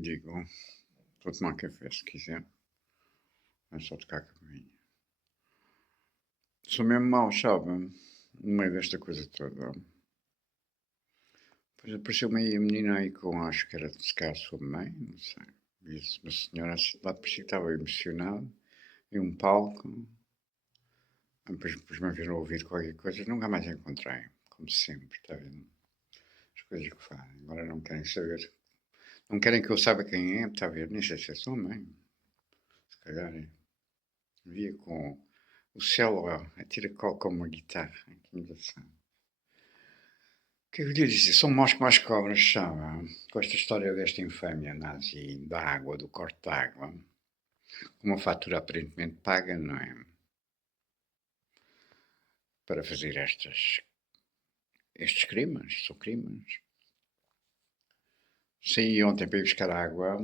Digo, vou tomar café se quiser, é só tocar a campainha. Sou mesmo mau, sabe? No meio desta coisa toda. Depois apareceu-me aí a menina aí com, acho que era se calhar a sua mãe, não sei. Disse uma senhora assim, lá parecia que estava emocionada, em um palco. Depois me viram ouvir qualquer coisa, nunca mais a encontrei, como sempre, está vendo? As coisas que fazem. Agora não querem saber. Não querem que eu saiba quem é, está a ver? Nem sei se é sua mãe. Se calhar é. Via com o céu a tiracolo como uma guitarra. Que engraçado. O que eu lhe dizer? São maus como as cobras, sabe? Com esta história desta infâmia nazi, da água, do corte de água. Uma fatura aparentemente paga, não é? Para fazer estes crimes, são crimes. Saí ontem para ir buscar água.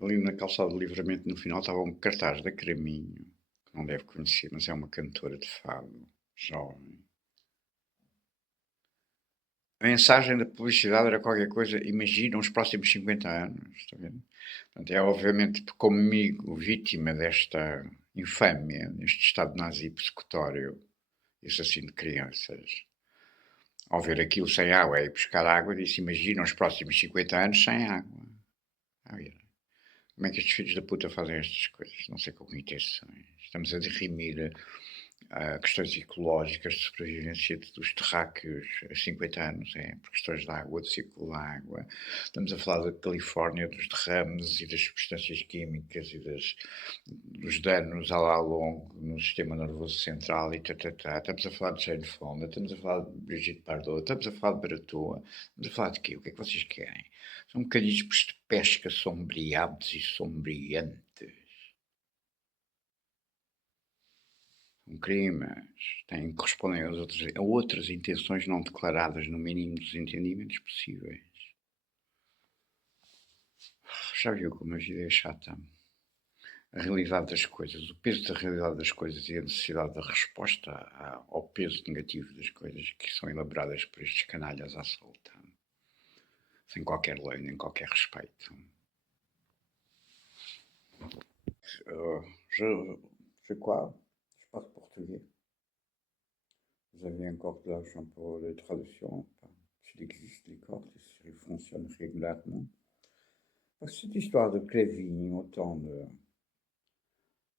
Ali na calçada do Livramento, no final, estava um cartaz da Craminho, que não deve conhecer, mas é uma cantora de fado, jovem. A mensagem da publicidade era qualquer coisa, imagina os próximos 50 anos, está vendo? Portanto, é obviamente comigo vítima desta infâmia, deste estado nazi persecutório e assassino de crianças. Ao ver aquilo sem água e buscar água, disse, imagina os próximos 50 anos sem água. Ah, como é que estes filhos da puta fazem estas coisas? Não sei com que intenções. Estamos a derrimir questões ecológicas de sobrevivência dos terráqueos há 50 anos, por questões de água, de ciclo da água. Estamos a falar da Califórnia, dos derrames e das substâncias químicas e dos danos a longo no sistema nervoso central e tatatá. Estamos a falar de Jane Fonda, estamos a falar de Brigitte Bardot, estamos a falar de Baratoa, estamos a falar de quê? O que é que vocês querem? São mecanismos de pesca sombreados e sombriantes. São crimes. Correspondem a outras intenções não declaradas no mínimo dos entendimentos possíveis. Já viu como a vida é chata? A realidade das coisas, o peso da realidade das coisas e a necessidade da resposta ao peso negativo das coisas que são elaboradas por estes canalhas à solta, sem qualquer lei nem qualquer respeito. Je quoi? Je parle portugais. Vous avez encore de l'argent pour les traductions? S'il existe les cartes, s'ils fonctionnent régulièrement. Parce que cette histoire de Clévin, autant de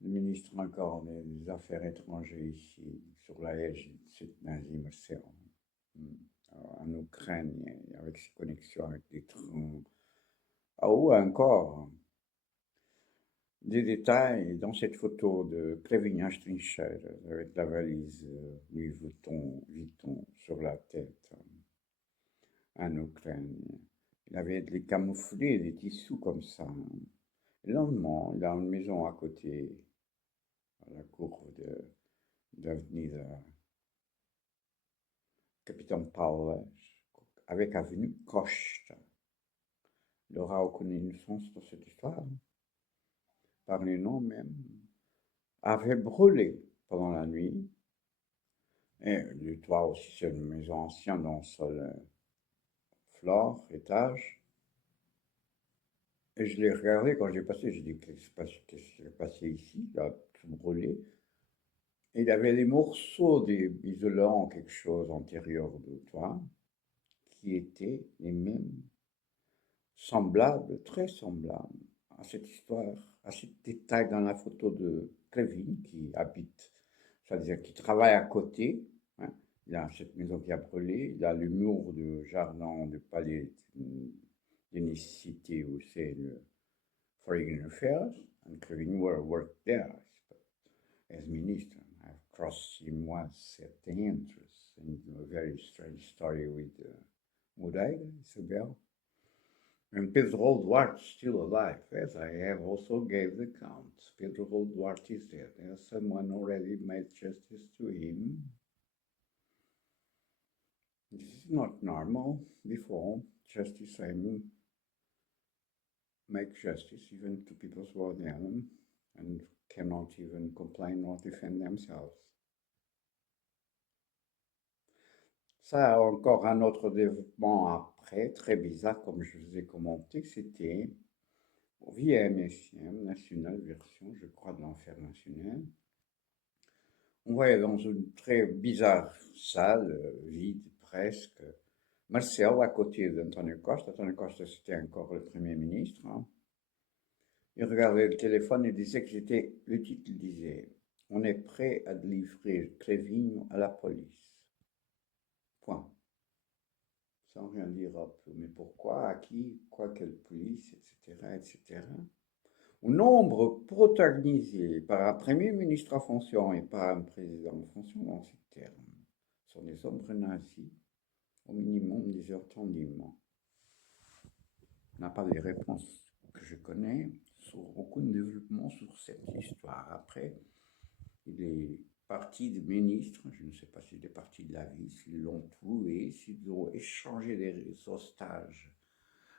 ministre encore des Affaires étrangères ici, sur la égide de cette nazi Marcel, en Ukraine, avec ses connexions avec des trains. Ah, ou encore, des détails dans cette photo de Clévin Strincher avec la valise Louis Vuitton sur la tête en Ukraine. Il avait les camouflés, des tissus comme ça. Le lendemain, il a une maison à côté, à la cour d'avenue Capitaine Paul, avec avenue Costa. Il aura aucune innocence dans cette histoire. Par les noms même. Avait brûlé pendant la nuit. Et le toit aussi, c'est une maison ancienne dans le sol floor, étage. Et je l'ai regardé quand j'ai passé, j'ai dit qu'est-ce qui s'est passé ici, il a tout brûlé. Et il avait des morceaux isolants, quelque chose antérieur de toit, qui étaient les mêmes, semblables, très semblables à cette histoire, à ce détail dans la photo de Kevin qui habite, c'est-à-dire qui travaille à côté. Hein. Il a cette maison qui a brûlé, il a le mur de jardin du palais de nécessité où c'est le Foreign Affairs, and Kevin worked there as minister. I've crossed him once at the entrance in a very strange story with Mudaiga, Isabel. And Pedro Duarte still alive, as I have also gave the count. Pedro Duarte is dead. Has someone already made justice to him? This is not normal. Before, justice make justice even to people who are them and cannot even complain or defend themselves. Ça a encore un autre développement après, très bizarre, comme je vous ai commenté, c'était VMSM, National Version, je crois, de l'Enfer National. On voyait dans une très bizarre salle, vide presque, Marcel à côté d'Antonio Costa. Antonio Costa, c'était encore le Premier ministre. Hein. Il regardait le téléphone et disait que c'était, le titre disait, on est prêt à livrer Clévigno à la police. Point. Sans rien dire à peu. Mais pourquoi, à qui, quoi, quelle police, etc., etc. Au nombre protagonisé par un Premier ministre en fonction et par un président en fonction dans ces termes sont des ombres nazis, au minimum des entendements. On n'a pas les réponses que je connais sur aucun développement sur cette histoire. Après, il est parti de ministre, je ne sais pas s'il est parti de la vie, s'ils l'ont tué, s'ils ont échangé des ostages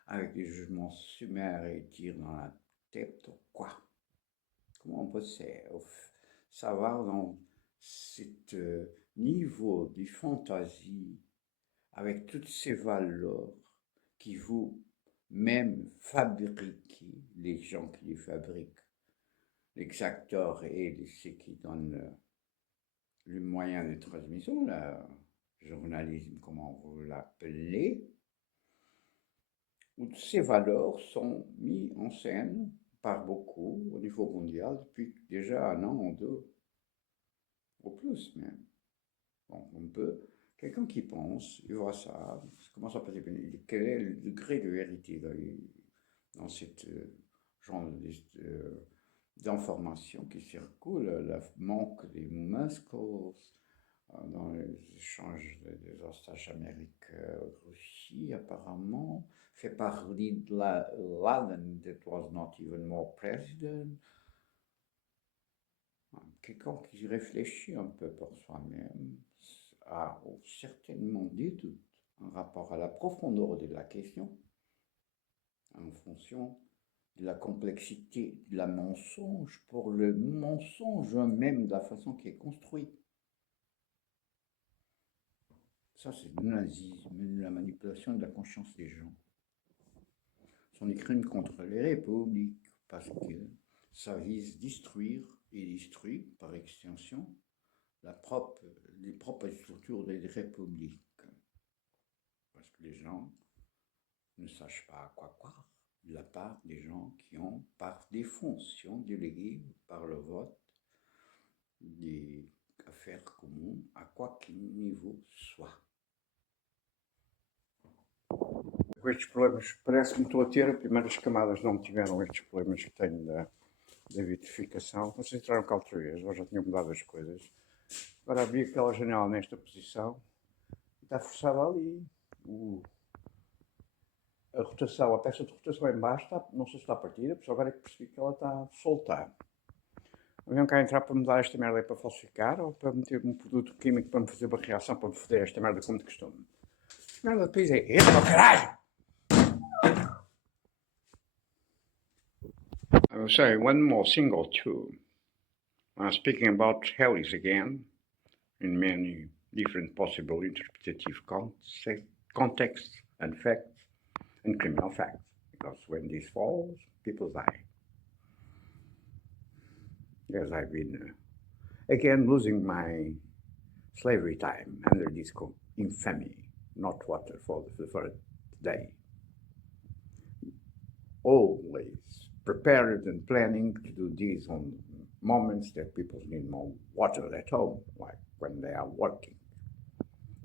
avec des jugements sommaires et tirs dans la tête, quoi. Comment on peut savoir dans ce niveau de fantaisie, avec toutes ces valeurs qui vous même fabriquer les gens qui les fabriquent, les acteurs et ceux qui donnent le moyen de transmission, le journalisme, comment vous l'appelez, où ces valeurs sont mises en scène par beaucoup au niveau mondial depuis déjà un an ou deux, au plus même. Bon, on peut, quelqu'un qui pense, il voit ça, comment ça peut être, quel est le degré de vérité dans cette genre d'informations qui circulent, le manque des muscles dans les échanges des ostages Amérique-Russie, apparemment, fait par Laden, that was not even more president. Quelqu'un qui réfléchit un peu pour soi-même a certainement des doutes en rapport à la profondeur de la question, en fonction de la complexité de la mensonge, pour le mensonge même de la façon qui est construit. Ça, c'est du nazisme, de la manipulation de la conscience des gens. Ce sont des crimes contre les républiques, parce que ça vise détruire et détruit, par extension, les propres structures des républiques. Parce que les gens ne sachent pas à quoi croire, de la part des gens qui ont, par des fonctions déléguées par le vote, des affaires communes, à quoi qu'il niveau soit. Com estes problemas, parece-me que estou a ter, primeiras camadas não tiveram estes problemas que tenho da vitrificação, concentraram cá outra vez, eu já tinha mudado as coisas. Agora abri aquela janela nesta posição e está forçada ali. A rotação, a peça de rotação em baixo, não sei se está partida, porque agora é que percebi que ela está solta. Vêm cá entrar para mudar esta merda para falsificar ou para meter um produto químico para me fazer uma reação para me foder esta merda como de costume. Merda de país é esse, meu caralho! I will say one more thing or two. Speaking about Hellis again, in many different possible interpretative contexts and facts, and criminal facts, because when this falls, people die. Yes, I've been, again, losing my slavery time under this infamy, not water for the first day. Always prepared and planning to do this on moments that people need more water at home, like when they are working.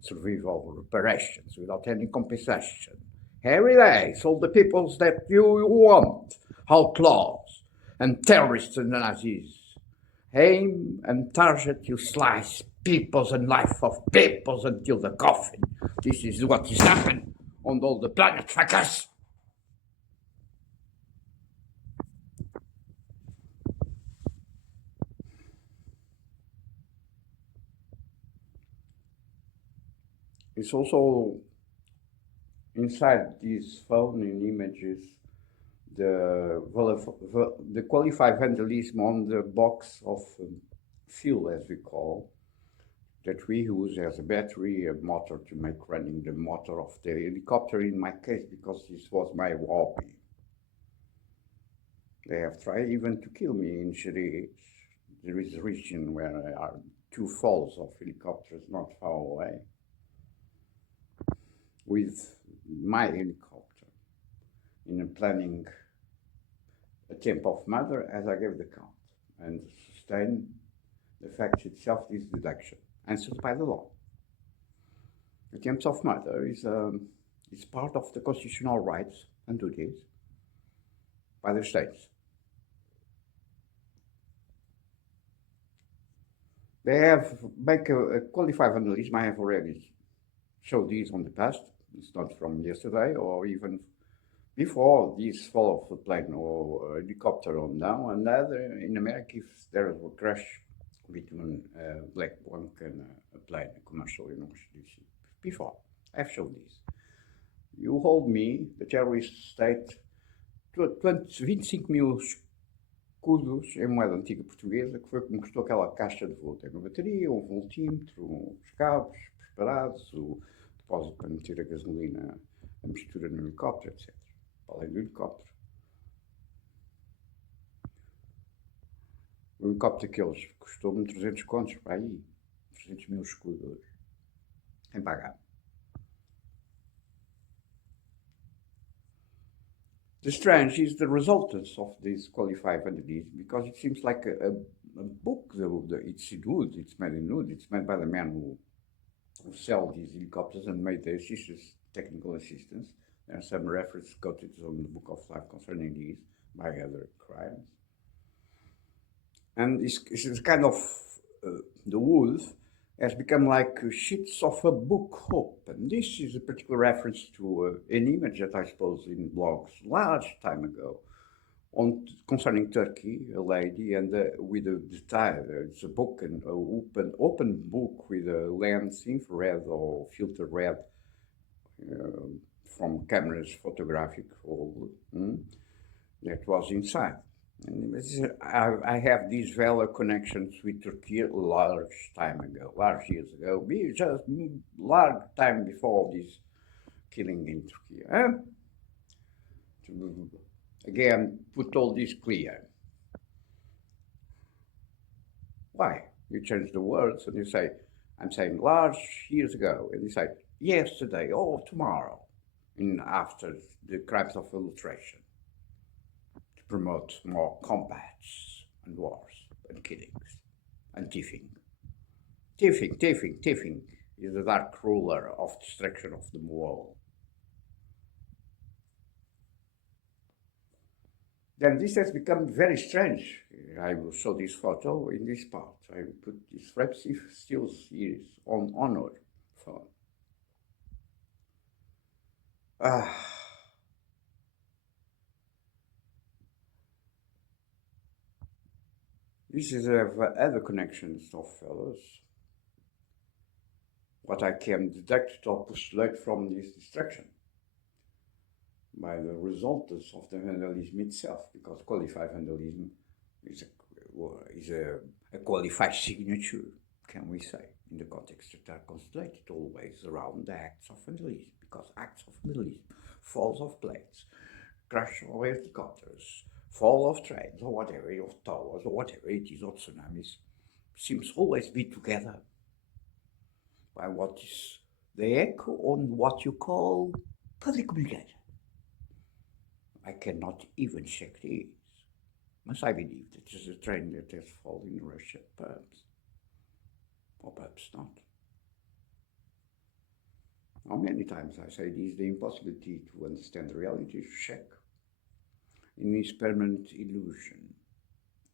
Survival operations without any compensation. Every day, all the peoples that you want, outlaws and terrorists and Nazis, aim and target you slice peoples and life of peoples until the coffin. This is what is happened on all the planet, fuckers. It's also inside these phone and images the qualified vandalism on the box of fuel, as we call, that we use as a battery, a motor to make running the motor of the helicopter in my case, because this was my hobby. They have tried even to kill me in Shiraz. There is a region where there are two falls of helicopters not far away with my helicopter in a planning attempt of murder as I gave the count and sustain the fact itself is deduction answered by the law. Attempts of murder is part of the constitutional rights and duties by the states. They have make a qualified vandalism. I have already showed these on the past. It's not from yesterday or even before this fall of a plane or a helicopter on down. Another in America, if there was a crash between a black bank and a plane, a commercial in Washington DC. Before, I've shown this. You hold me, the terrorist state, 25 mil escudos em moeda antiga portuguesa, que foi o que me custou aquela caixa de voo. Tem uma bateria, um voltímetro, uns cabos preparados, o depósito para meter a gasolina, a mistura no helicóptero, etc. Além do helicóptero. O helicóptero daqueles custou-me 300 contos para aí. 300 mil escudos. Sem pagar. The strange is the resultants of this qualified vandalism because it seems like a book. It's in wood, it's made in wood, it's made by the man who sell these helicopters and made the assistance, technical assistance. There are some references quoted on the Book of Life concerning these by other crimes. And it's kind of the wood has become like sheets of a book open. This is a particular reference to an image that I suppose in blogs large time ago on concerning Turkey, a lady and with a detail. It's a book and open book with a lens infrared or filter red from cameras photographic that was inside. And I have these valor connections with Turkey large years ago, just large time before this killing in Turkey. To, again, put all this clear. Why? You change the words and you say, I'm saying large years ago, and you say yesterday or tomorrow, and after the crimes of illustration. Promote more combats and wars and killings and thieving. Thieving is the dark ruler of destruction of the world. Then this has become very strange. I will show this photo in this part. I will put this Repsif still series on honor phone. This is other connections of fellows. What I can deduct or postulate from this destruction by the results of the vandalism itself, because qualified vandalism is a qualified signature, can we say, in the context that are constellated always around the acts of vandalism, because acts of vandalism, falls of planes, crash of helicopters, fall of trains or whatever, of towers or whatever it is, or tsunamis, seems always be together by what is the echo on what you call public communication. I cannot even check these. Must I believe that there's a train that has fallen in Russia? Perhaps. Or perhaps not. How many times I say this, the impossibility to understand the reality to check in this permanent illusion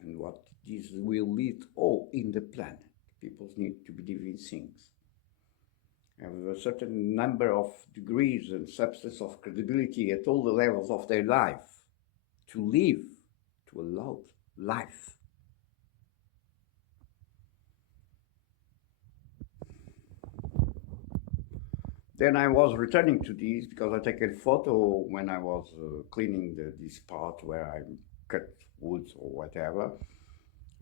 and what this will lead all in the planet. People need to believe in things. Have a certain number of degrees and substance of credibility at all the levels of their life to live, to allow life. Then I was returning to these because I take a photo when I was cleaning this part where I cut woods or whatever.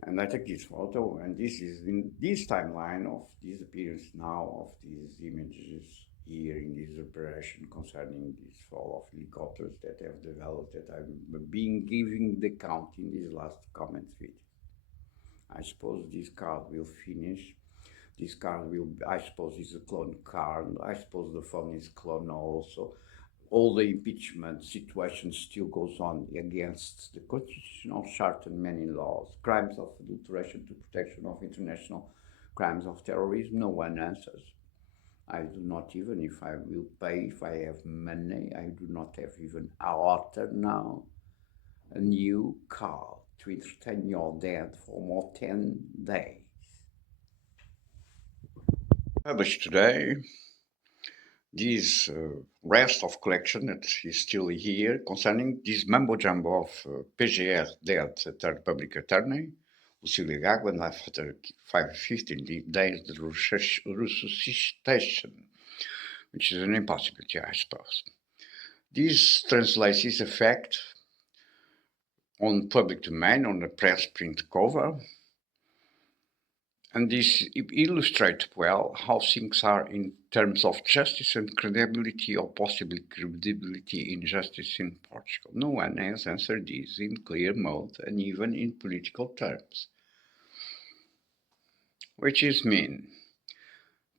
And I take this photo, and this is in this timeline of this appearance now of these images here in this operation concerning this fall of helicopters that have developed that I've been giving the count in this last comment video. I suppose this card will finish. This card will, I suppose, is a clone card. I suppose the phone is clone also. All the impeachment situation still goes on against the constitutional charter and many laws. Crimes of adulteration to protection of international crimes of terrorism, no one answers. I do not even, if I will pay, if I have money, I do not have even a order now, a new card to entertain your dead for more 10 days. Published today, this rest of collection that is still here concerning this mumbo jumbo of PGR dead third public attorney, Lucília Gago, and after 15 days the resuscitation, which is an impossibility, I suppose. This translates this effect on public domain, on the press print cover, and this illustrates well how things are in terms of justice and credibility, or possibly credibility in justice in Portugal. No one has answered this in clear mode and even in political terms. Which is mean.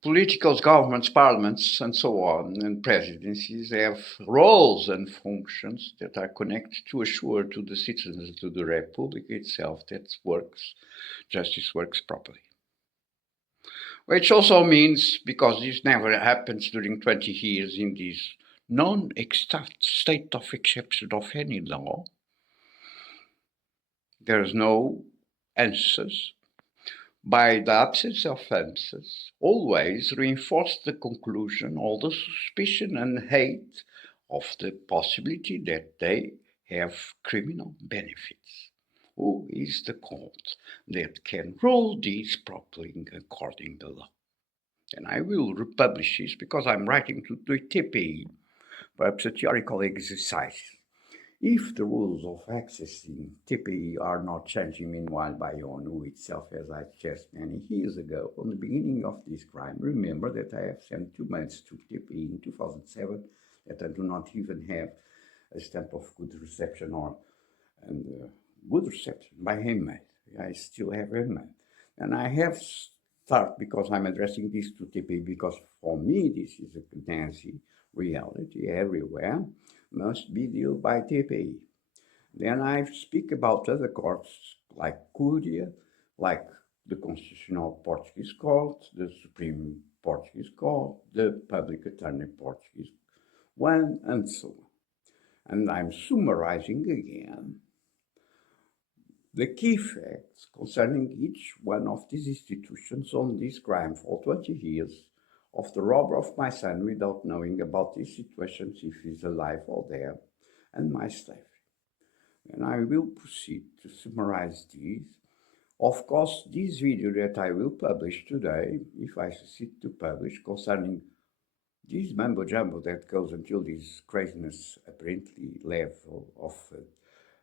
Politicals, governments, parliaments, and so on, and presidencies have roles and functions that are connected to assure to the citizens, to the Republic itself, that justice works properly. Which also means, because this never happens during 20 years in this non-state of exception of any law, there's no answers. By the absence of answers, always reinforce the conclusion or the suspicion and hate of the possibility that they have criminal benefits. Who is the court that can rule this properly according to law? And I will republish this because I'm writing to the TPI, perhaps a theoretical exercise. If the rules of accessing TPI are not changing meanwhile by ONU itself, as I stressed many years ago, on the beginning of this crime, remember that I have sent 2 mails to TPI in 2007 that I do not even have a stamp of good reception good reception by email. I still have email. And I have started, because I'm addressing this to TPI, because for me this is a Nazi reality everywhere, must be dealt by TPI. Then I speak about other courts like Curia, like the Constitutional Portuguese Court, the Supreme Portuguese Court, the Public Attorney Portuguese one, and so on. And I'm summarizing again the key facts concerning each one of these institutions on this crime for 20 years of the robber of my son without knowing about these situations, if he's alive or dead, and my slavery. And I will proceed to summarize these. Of course, this video that I will publish today, if I succeed to publish, concerning this mumbo jumbo that goes until this craziness apparently level of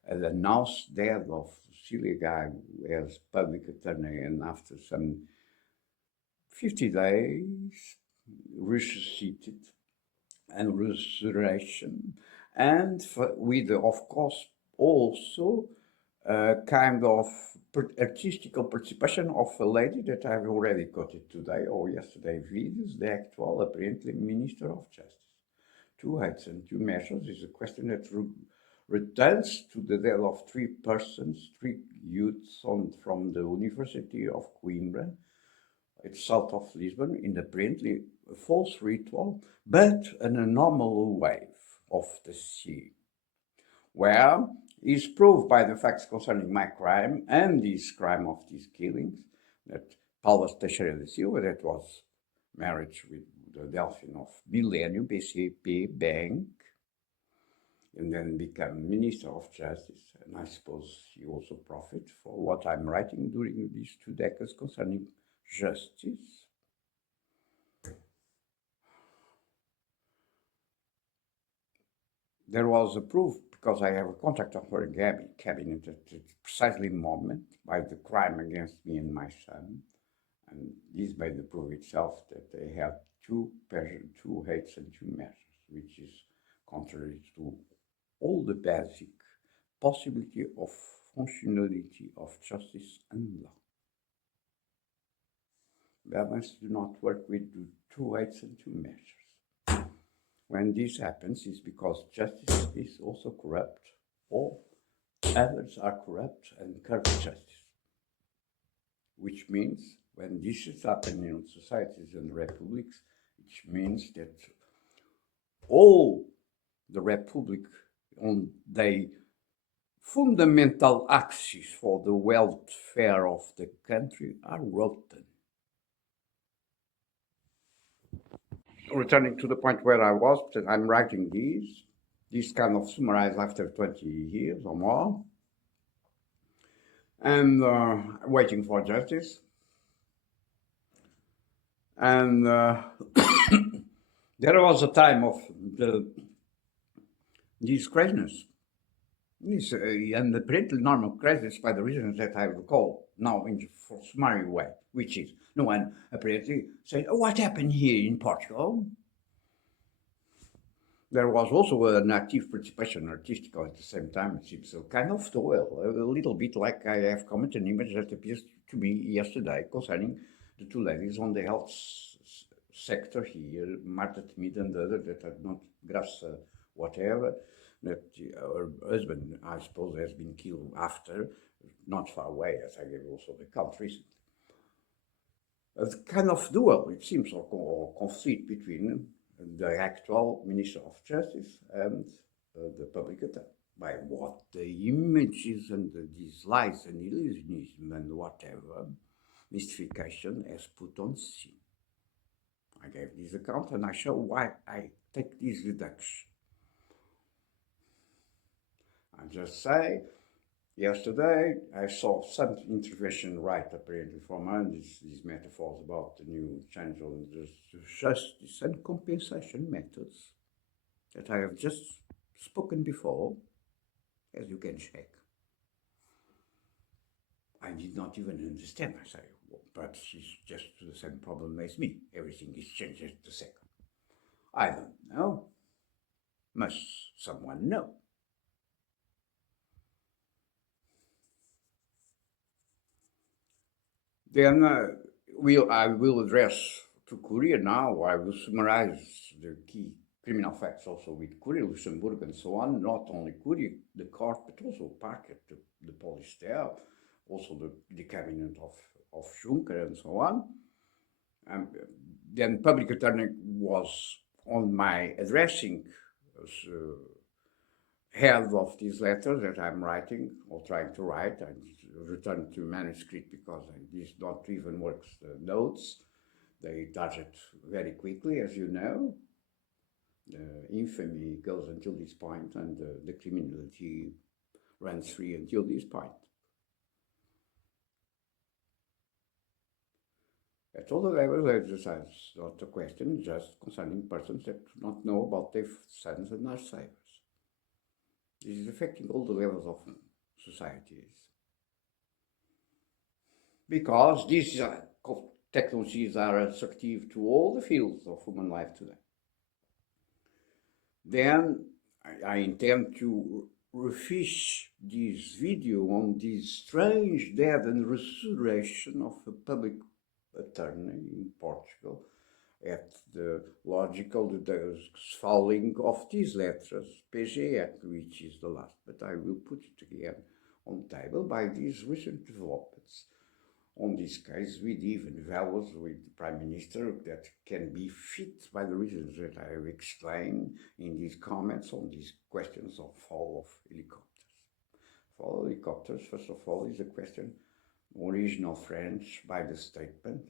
an announced death of Lucília Gago as public attorney, and after some 50 days resuscitated and resurrection, and with, of course, also kind of artistical participation of a lady that I've already quoted today or yesterday videos, the actual, apparently, Minister of Justice. 2 heights and 2 measures is a question that returns to the death of 3 persons, 3 youths from the University of Coimbra. It's south of Lisbon, in apparently a false ritual, but an anomalous wave of the sea, where is proved by the facts concerning my crime and this crime of these killings, that Paulo Teixeira da Silva, that was married with the Delphine of Millennium, BCP Bank, and then become Minister of Justice, and I suppose he also profit for what I'm writing during these 2 decades concerning justice. There was a proof, because I have a contact of her cabinet at the precisely moment by the crime against me and my son, and this made the proof itself that they had two heights and two measures, which is contrary to all the basic possibility of functionality of justice and law. Balance do not work with two heights and two measures. When this happens, it's because justice is also corrupt, or others are corrupt and curb justice. Which means when this is happening in societies and republics, it means that all the republic on the fundamental axis for the welfare of the country are rotten. Returning to the point where I was, that I'm writing these kind of summarized after 20 years or more, and waiting for justice. And there was a time of this craziness, and apparently normal crisis by the reasons that I recall now in the summary way, which is no one apparently said, "Oh, what happened here in Portugal?" There was also an active participation artistical at the same time. It seems so kind of toil, a little bit like I have commented an image that appears to me yesterday concerning the two ladies on the health sector here, Marta Temido and the other that are not Graça whatever, that her husband, I suppose, has been killed after, not far away, as I gave also the count recently. A kind of duel, it seems, or conflict between the actual Minister of Justice and the public attorney, by what the images and these lies and illusionism and whatever mystification has put on scene. I gave this account and I show why I take this reduction. I just say, yesterday I saw some intervention right apparently from her, these metaphors about the new change on the justice and compensation methods that I have just spoken before, as you can check. I did not even understand. I say, well, perhaps she's just the same problem as me. Everything is changed at the second. I don't know. Must someone know? Then I will address to Korea now. I will summarize the key criminal facts also with Korea, Luxembourg, and so on. Not only Korea, the court, but also Parquet, the police there, also the cabinet of Juncker, and so on. Then public attorney was on my addressing head of these letters that I'm writing or trying to write. I return to manuscript because this not even works the notes. They touch it very quickly, as you know. The infamy goes until this point, and the criminality runs free until this point. At all the levels, exercise not a question just concerning persons that do not know about their sons and their savers. This is affecting all the levels of societies. Because these technologies are attractive to all the fields of human life today. Then I intend to refish this video on this strange death and resurrection of a public attorney in Portugal at the logical falling of these letters, PGE, which is the last. But I will put it again on the table by these recent developments. On this case, with even values with the Prime Minister that can be fit by the reasons that I have explained in these comments on these questions of fall of helicopters. Fall of helicopters, first of all, is a question original French by the statement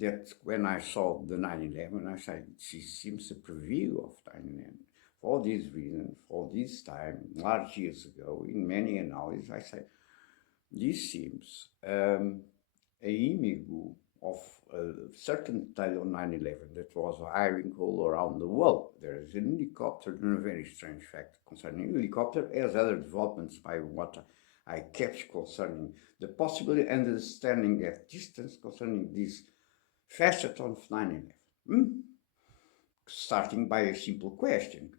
that when I saw the 9/11, I said, this seems a preview of 9/11. For this reason, for this time, large years ago, in many analyses, I said, this seems a image of a certain tale on 9/11 that was hiring all around the world. There is an helicopter, and a very strange fact concerning helicopter, as other developments by what I catch concerning the possibility and understanding at distance concerning this facet of 9/11. starting by a simple question.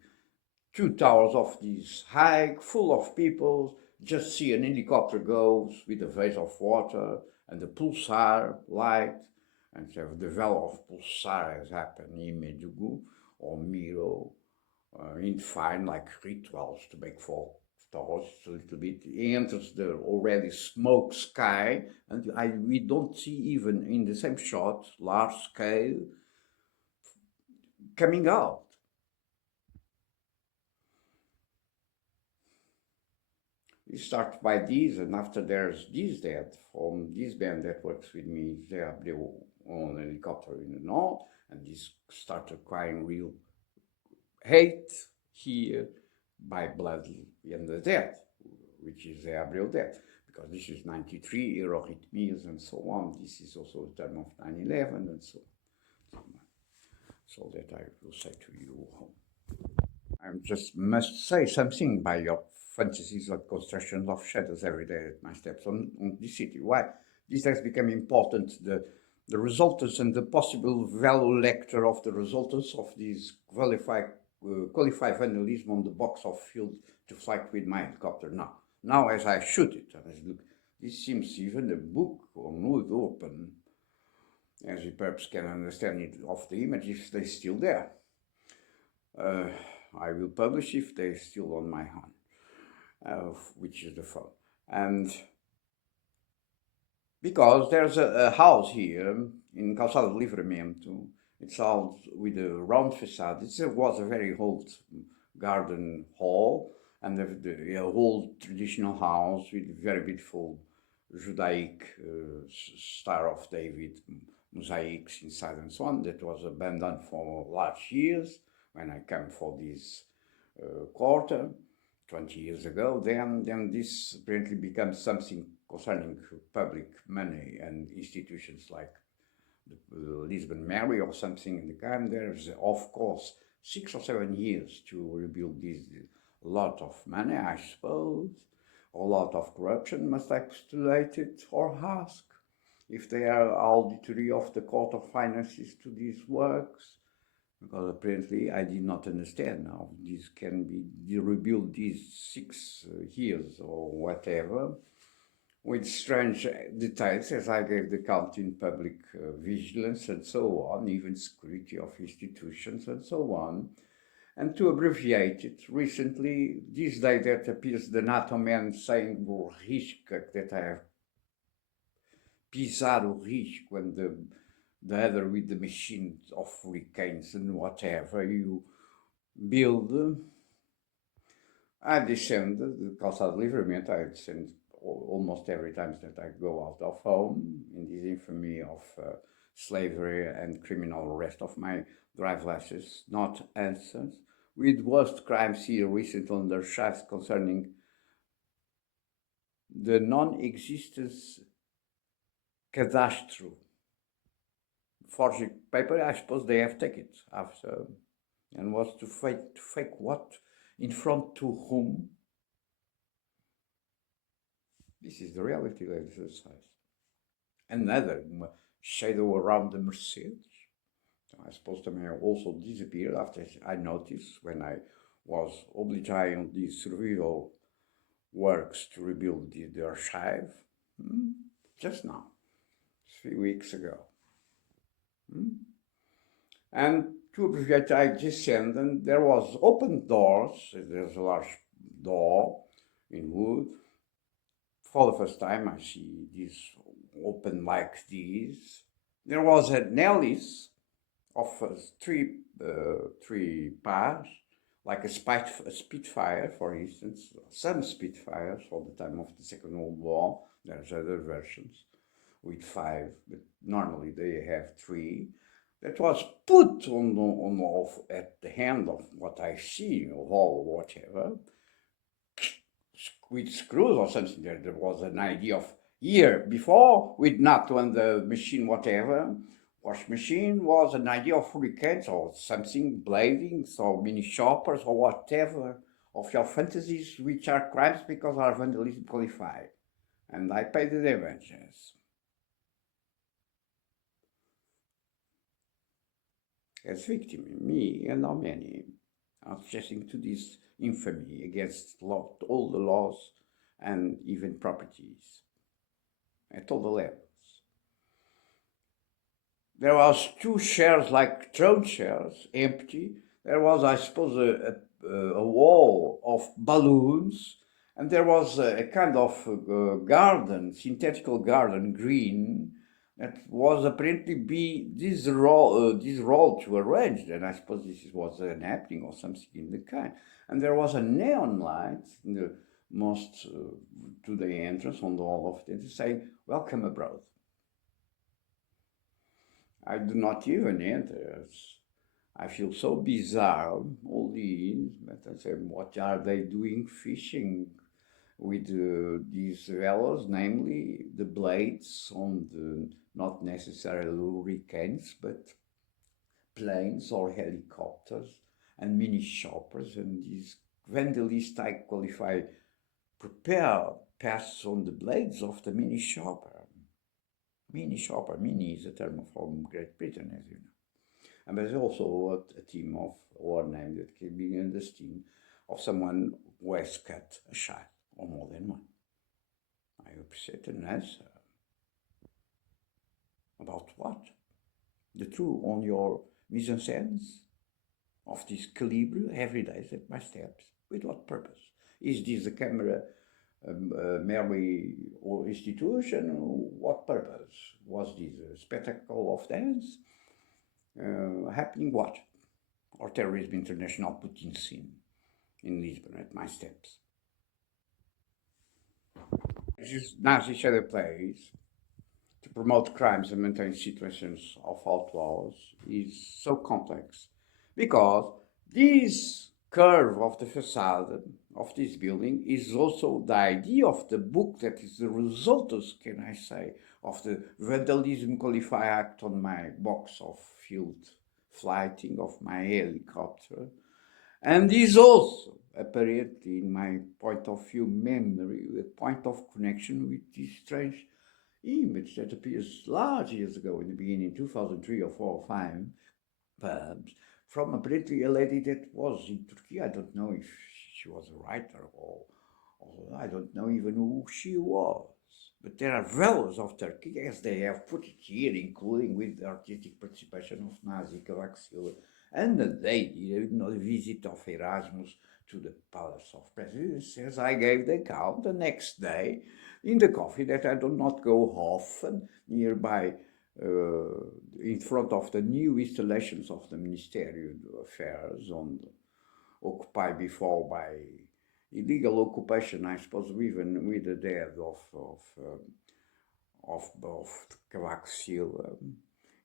2 towers of this height, full of people, just see an helicopter goes with a vase of water and the pulsar light, and so the value of pulsar has happened in Medugu or Miro, in fine like rituals to make fall towers a little bit. He enters the already smoke sky, and we don't see even in the same shot large scale coming out. We start by this, and after there's this that from this band that works with me, they have their own helicopter in the north, and this started crying real hate here by Blood and the Dead, which is the Abril Death, because this is 93, Eurorhythmias and so on. This is also the time of 9/11 and so on. So that I will say to you, I just must say something by your fantasies of construction of shadows every day at my steps on this city. Why? This has become important, the resultants and the possible value lecture of the resultants of this qualified vandalism on the box of field to flight with my helicopter now. Now as I shoot it, and I look, this seems even a book on wood open, as you perhaps can understand it of the image if they're still there. I will publish if they're still on my hand, which is the phone. And because there's a house here in Calçada de Livramento, it's all with a round facade. It was a very old garden hall, and the old traditional house with very beautiful Judaic Star of David mosaics inside and so on. That was abandoned for large years when I came for this quarter 20 years ago. Then this apparently becomes something concerning public money and institutions like the Lisbon Mary or something in the kind. There's of course 6 or 7 years to rebuild this. A lot of money, I suppose, a lot of corruption must I postulate it or ask if they are auditory of the Court of Finances to these works, because apparently I did not understand how this can be rebuilt these 6 years or whatever, with strange details as I gave the count in public vigilance and so on, even security of institutions and so on. And to abbreviate it, recently, this day that appears the NATO man saying o risco that I have pisar o risco when the other with the machine of hurricanes and whatever you build. I descend the Calçada de Livramento, I descend almost every time that I go out of home in this infamy of slavery and criminal arrest of my drive license, not answers, with worst crimes here recently on their charts concerning the non-existence cadastro. Forged paper, I suppose they have taken it after, and was to fake what? In front to whom? This is the reality, ladies and gentlemen. Another shadow around the Mercedes. I suppose they may also disappear after I noticed when I was obliged on these survival works to rebuild the archive. Just now, 3 weeks ago. And to abbreviate, I descended, and there was open doors. There's a large door in wood. For the first time, I see this open like this. There was an hélice of 3 pairs, like a Spitfire, for instance. Some Spitfires for the time of the Second World War. There's other versions with 5, but normally they have 3. That was put at the hand of what I see, wall or whatever, with screws or something. There was an idea of year before with NATO and the machine, whatever. Wash machine was an idea of hurricanes or something, bladings or mini shoppers or whatever of your fantasies, which are crimes because are vandalism qualified. And I pay the damages. as victim, me and how many, are suggesting to this infamy against all the laws and even properties at all the levels. There was two chairs like throne chairs, empty. There was, I suppose, a wall of balloons, and there was a kind of garden, synthetical garden, green, that was apparently this role to arrange. And I suppose this was an happening or something in the kind. And there was a neon light in the most to the entrance on the hall of it, saying, "Welcome abroad." I do not even enter. I feel so bizarre, all these, but I say, what are they doing fishing with these fellows, namely the blades on the, not necessarily hurricanes, but planes or helicopters and mini choppers, and these vandalists I qualify prepare passes on the blades of the mini chopper. Mini is a term from Great Britain, as you know. And there's also a team of, or name that can be in this team, of someone who has cut a shot, or more than one. I appreciate an answer. About what? The truth on your mise-en-scènes of this calibre every day at my steps. With what purpose? Is this a camera merely or institution? What purpose? Was this a spectacle of dance? Happening what? Or terrorism international put in scene in Lisbon at my steps. This Nazi shadow plays to promote crimes and maintain situations of outlaws is so complex because this curve of the facade of this building is also the idea of the book that is the result, can I say, of the vandalism qualify act on my box of field flighting of my helicopter, and is also apparently, in my point of view, memory, a point of connection with this strange image that appears large years ago in the beginning, 2003 or 4 or 5, perhaps, from apparently a lady that was in Turkey. I don't know if she was a writer or I don't know even who she was. But there are values of Turkey, as they have put it here, including with the artistic participation of Nazi Cavaxil and the lady, the visit of Erasmus to the Palace of Presidents, as I gave the account the next day in the coffee that I do not go often nearby in front of the new installations of the Ministerial Affairs occupied before by illegal occupation, I suppose, even with the death of both Cavaxil,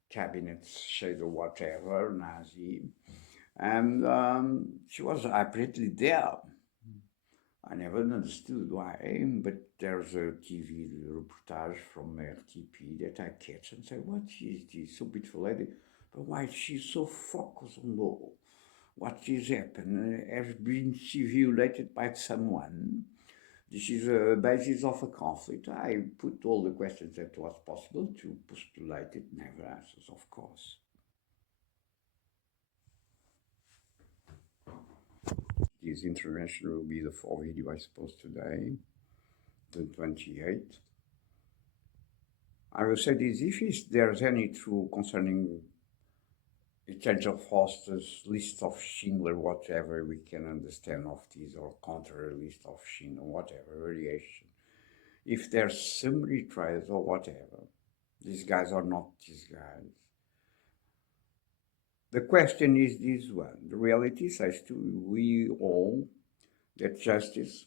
cabinets, shadow, whatever, Nazi, and she was apparently there. I never understood why, but there's a TV reportage from RTP that I catch and say, what is this so beautiful lady? But why she's so focused on what is happened? Has been she violated by someone? This is a basis of a conflict. I put all the questions that was possible to postulate it, never answers, of course. This intervention will be the full video, I suppose, today, the 28th. I will say this, if there's any truth concerning exchange of hostage, list of Schindler, whatever we can understand of this, or contrary list of Schindler, whatever variation. If there's summary trials or whatever, these guys are not these guys. The question is this one. The reality says to we all that justice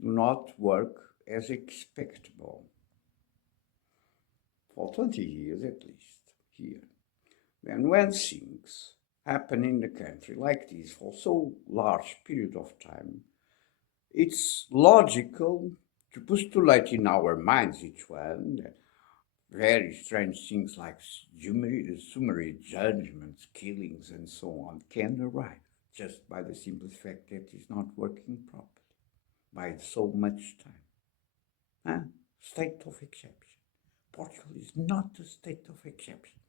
do not work as expectable for 20 years at least here. And when things happen in the country like this for so large period of time, it's logical to postulate in our minds each one that very strange things like summary judgments, killings, and so on can arise just by the simple fact that it's not working properly by so much time. State of exception. Portugal is not a state of exception.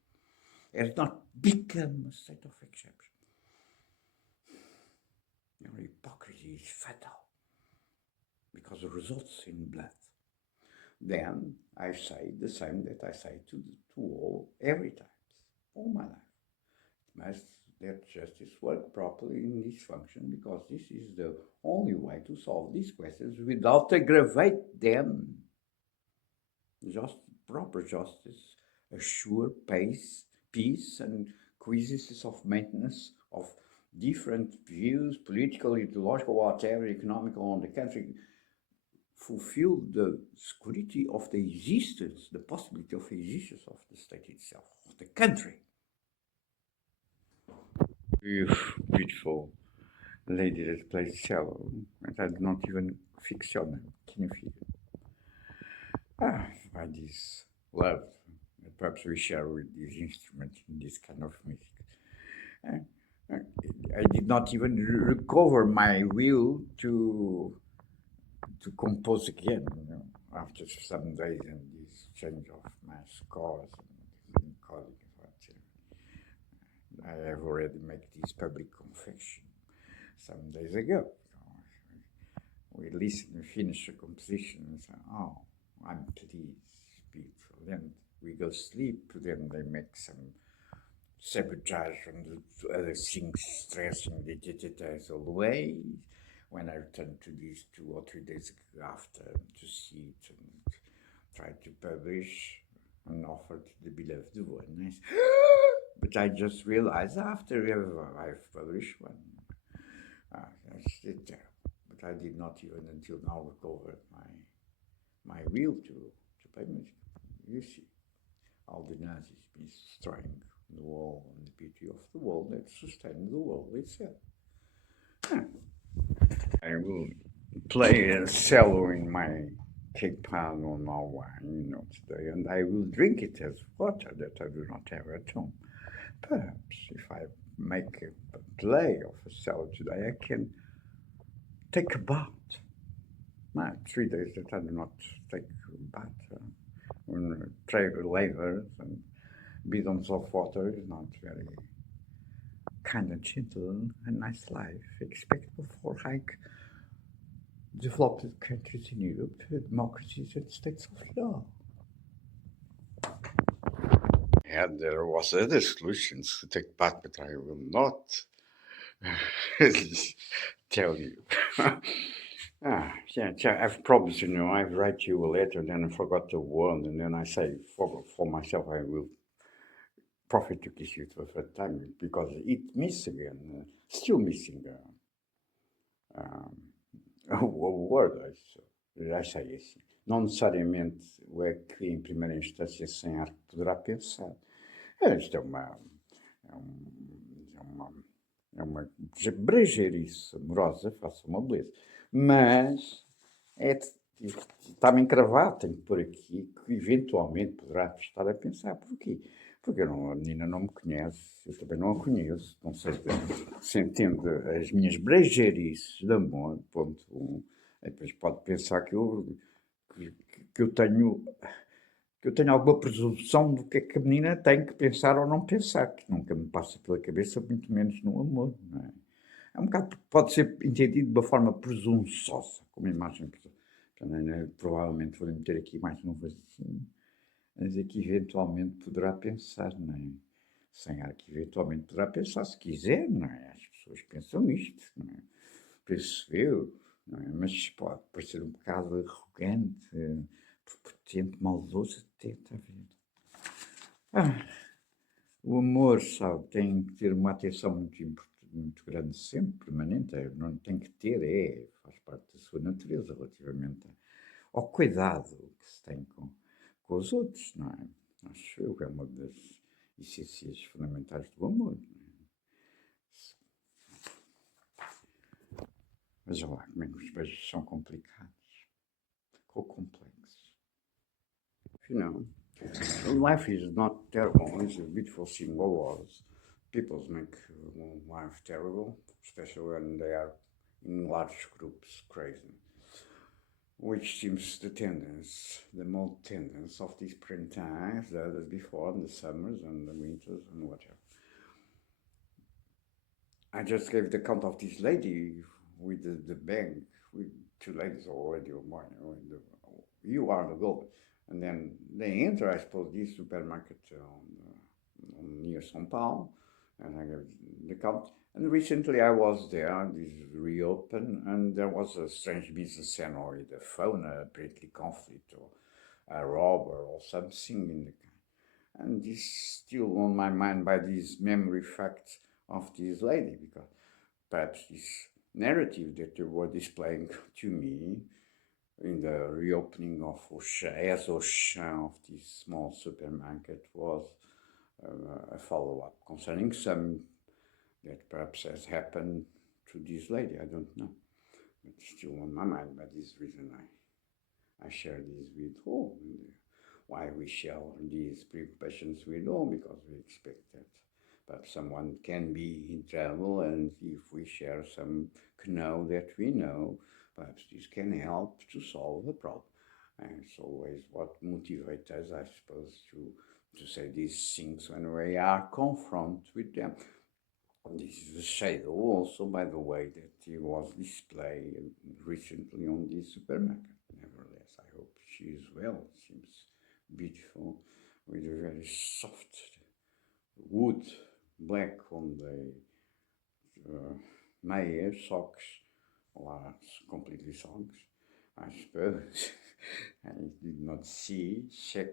has not become a state of exception. Your hypocrisy is fatal because it results in blood. Then I say the same that I say to all every time, all my life. Must let justice work properly in this function because this is the only way to solve these questions without aggravate them. Just proper justice assure peace and coexistence of maintenance of different views, political, ideological, whatever, economical on the country, fulfill the security of the existence, the possibility of existence of the state itself, of the country. Beautiful lady that plays cello, and I do not even fix your name. Can you feel it? By this love that perhaps we share with this instrument in this kind of music. I did not even recover my will to compose again, after some days and this change of my scores and colleagues. I have already made this public confession some days ago. We listen and finish a composition and say, oh, I'm pleased, beautiful. Then we go sleep, then they make some sabotage and other things, stressing the all the way. When I return to this 2 or 3 days after to see it and try to publish an offer to the beloved one, but I just realized after I've published one, that's it. But I did not even until now recover my will to play music. You see, all the Nazis been destroying the wall and the beauty of the wall that sustains the wall itself. I will play a cello in my cake pan or my wine, today, and I will drink it as water that I do not have at home. Perhaps if I make a play of a cello today, I can take a bath. 3 days that I do not take a bath. When lavers and bidons of water is not very kind and gentle and nice life expectable for developed countries in Europe, democracies and states of law. And there was other solutions to take part, but I will not tell you. I've promised, I write you a letter, then I forgot the word, and then I say for myself, I will profit to kiss you for the first time because it miss again, still missing a word, I say assim. Não necessariamente o é que em primeira instância sem arte poderá pensar. Isto é uma brejeirice amorosa, faça uma beleza. Mas está-me encravado, tenho que pôr aqui, que eventualmente poderá estar a pensar. Porquê? Porque a menina não me conhece, eu também não a conheço, não sei se entende as minhas brejeirices de amor, ponto 1. Depois pode pensar que eu tenho alguma presunção do que é que a menina tem que pensar ou não pensar, que nunca me passa pela cabeça, muito menos no amor, não é? É um bocado, pode ser entendido de uma forma presunçosa, como imagem que provavelmente vou meter aqui mais uma vez assim, mas é que eventualmente poderá pensar, não é? Sem ar que eventualmente poderá pensar, se quiser, não é? As pessoas pensam isto, não é? Penso eu, não é? Mas pode parecer um bocado arrogante, prepotente, maldoso, até, está a ver? O amor, sabe, tem que ter uma atenção muito grande sempre, permanente, não tem que ter, faz parte da sua natureza relativamente ao cuidado que se tem com os outros, não é? Acho eu que é uma das essências fundamentais do amor. Veja lá como é que os beijos são complicados, ou complexos. Afinal, life is not terrible, it's a beautiful thing always. People make life terrible, especially when they are in large groups, crazy. which seems the mode tendency of these printemps, that before, in the summers and the winters and whatever. I just gave the count of this lady with the bag, with two ladies already on mine. You are the goal. And then they enter, I suppose, this supermarket near São Paulo, and I gave the count. And recently I was there, this reopened, and there was a strange business center with a phone, apparently conflict, or a robber, or something in the kind. And this still on my mind by this memory fact of this lady, because perhaps this narrative that they were displaying to me in the reopening of Auchan, of this small supermarket, was a follow-up concerning some that perhaps has happened to this lady. I don't know. It's still on my mind. By this reason, I share this with all. Why we share these preoccupations with all, because we expect that perhaps someone can be in trouble, and if we share some know that we know, perhaps this can help to solve the problem. And it's always what motivates us, I suppose, to say these things when we are confronted with them. This is a shadow also, by the way, that he was displayed recently on this supermarket. Nevertheless, I hope she is well. Seems beautiful, with a very soft wood black on the Mayer socks, or completely socks, I suppose. I did not check,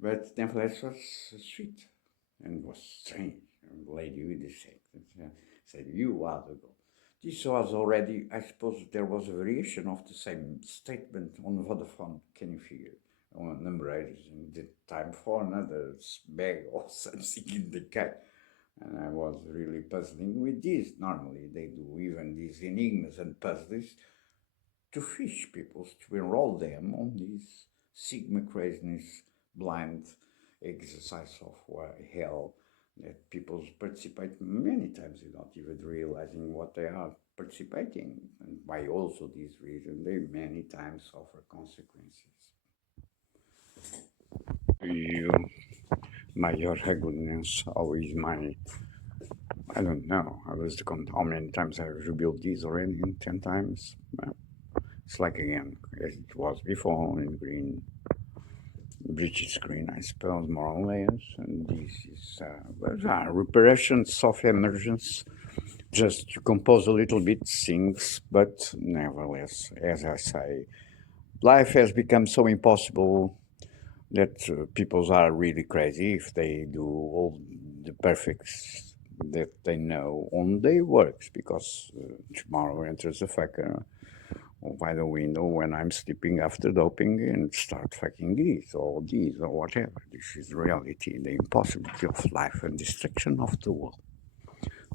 but nevertheless was sweet and was strange. A lady with the sack said, "You are the girl." This was already, I suppose, there was a variation of the same statement on Vodafone. Can you figure? On number 8 in the time for another bag or something in the cat. And I was really puzzling with this. Normally they do even these enigmas and puzzles to fish people, to enroll them on this Sigma craziness, blind exercise of hell that people participate many times without even realizing what they are participating. And by also this reason, they many times suffer consequences. You, your ugliness, always my, I don't know, I was to count how many times I've rebuilt these already, 10 times. It's like again, as it was before in green, bridge screen, I suppose, more or less. And this is reparations of emergence, just to compose a little bit things, but nevertheless, as I say, life has become so impossible that people are really crazy if they do all the perfects that they know on their works, because tomorrow enters a fucker by the window when I'm sleeping after doping and start fucking this or whatever. This is reality, the impossibility of life and destruction of the world.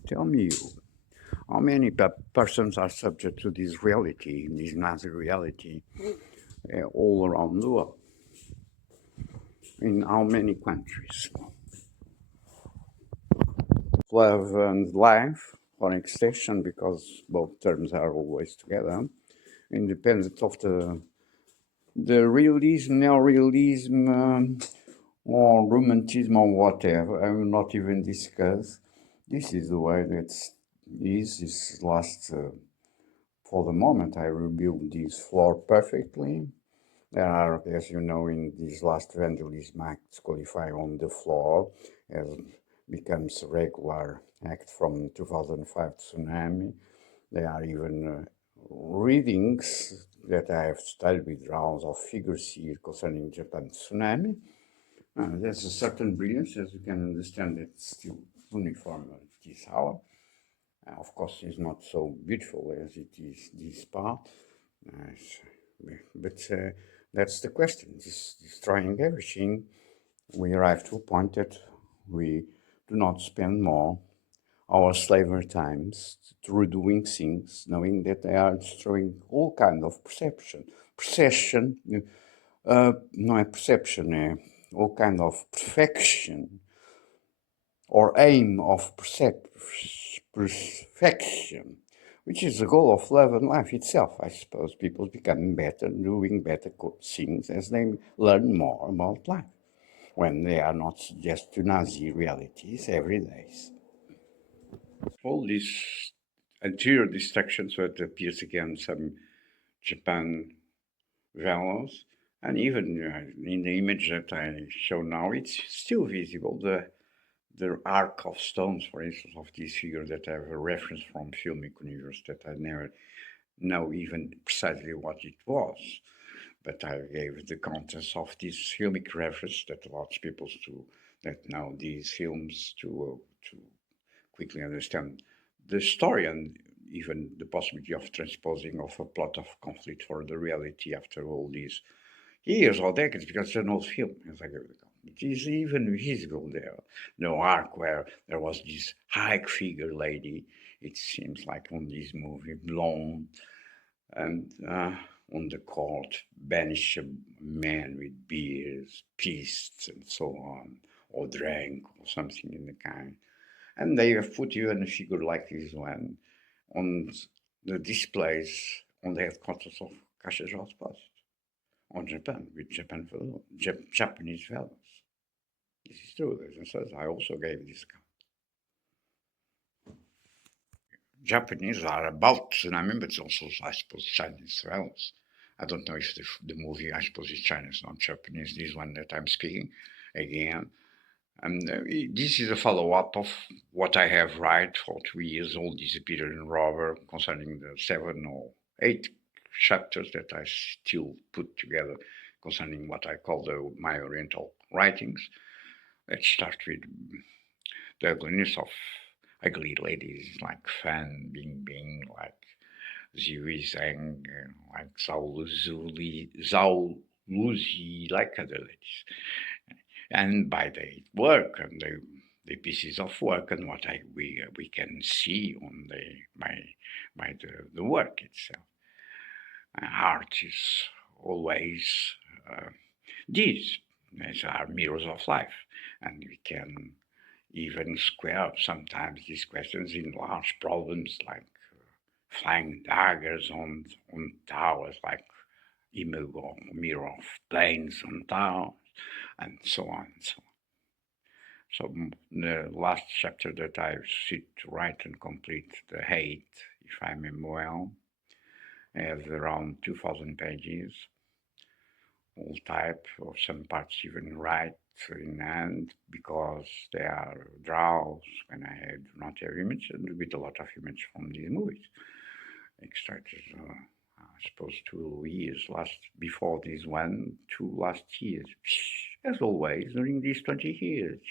Tell me you, how many persons are subject to this reality, this Nazi reality, all around the world? In how many countries? Love and life, or extension, because both terms are always together, independent of the realism, neorealism, or romanticism, or whatever. I will not even discuss. This is the way that is this last. For the moment, I rebuild this floor perfectly. There are, as you know, in these last vandalism acts qualify on the floor, as becomes a regular act from 2005 tsunami. There are even readings that I have studied with rounds of figures here concerning Japan tsunami. There's a certain brilliance, as you can understand, it's still uniform at this hour. Of course, it's not so beautiful as it is this part, but that's the question. Destroying everything, we arrive to a point that we do not spend more our slavery times to redoing things, knowing that they are destroying all kind of perception. Not perception, all kind of perfection or aim of perfection, which is the goal of love and life itself, I suppose. People becoming better, doing better things as they learn more about life, when they are not just to Nazi realities every day. All these anterior distractions that appears again some Japan values, and even in the image that I show now, it's still visible. The arc of stones, for instance, of this figure that I have a reference from filmic universe that I never know even precisely what it was, but I gave the contents of this filmic reference that allows people to that know these films to quickly understand the story and even the possibility of transposing of a plot of conflict for the reality after all these years or decades, because it's an old film, as I gave the comment. It is even visible there. The arc where there was this high figure lady, it seems like on this movie, blonde, and on the court, banish a man with beers, pissed, and so on, or drank, or something in the kind. And they have put even a figure like this one on the displays on the headquarters of Caixa Geral de Depósitos on Japan, with Japanese values. This is true. As I said, I also gave this account. Japanese are about tsunami, but also, I suppose, Chinese values. I don't know if the movie, I suppose, is Chinese, not Japanese, this one that I'm speaking again. And this is a follow-up of what I have right for 2 years old, Disappeared in Rubber, concerning the 7 or 8 chapters that I still put together concerning what I call my Oriental writings. Let's start with the ugliness of ugly ladies like Fan Bingbing, like Ziwi Zhang, like Zhao Luzi, like other ladies. And by the work and the pieces of work and what we can see on the work itself. Art is always these. These are mirrors of life, and we can even square sometimes these questions in large problems like flying daggers on towers, like image or mirror of planes on towers, and so on and so on. So the last chapter that I sit to write and complete, The Hate, if I remember well, has around 2,000 pages, all type, or some parts even write in hand, because they are draws when I do not have image, and with a lot of image from these movies. Extracted, I suppose, 2 years before this one, 2 last years. As always, during these 20 years.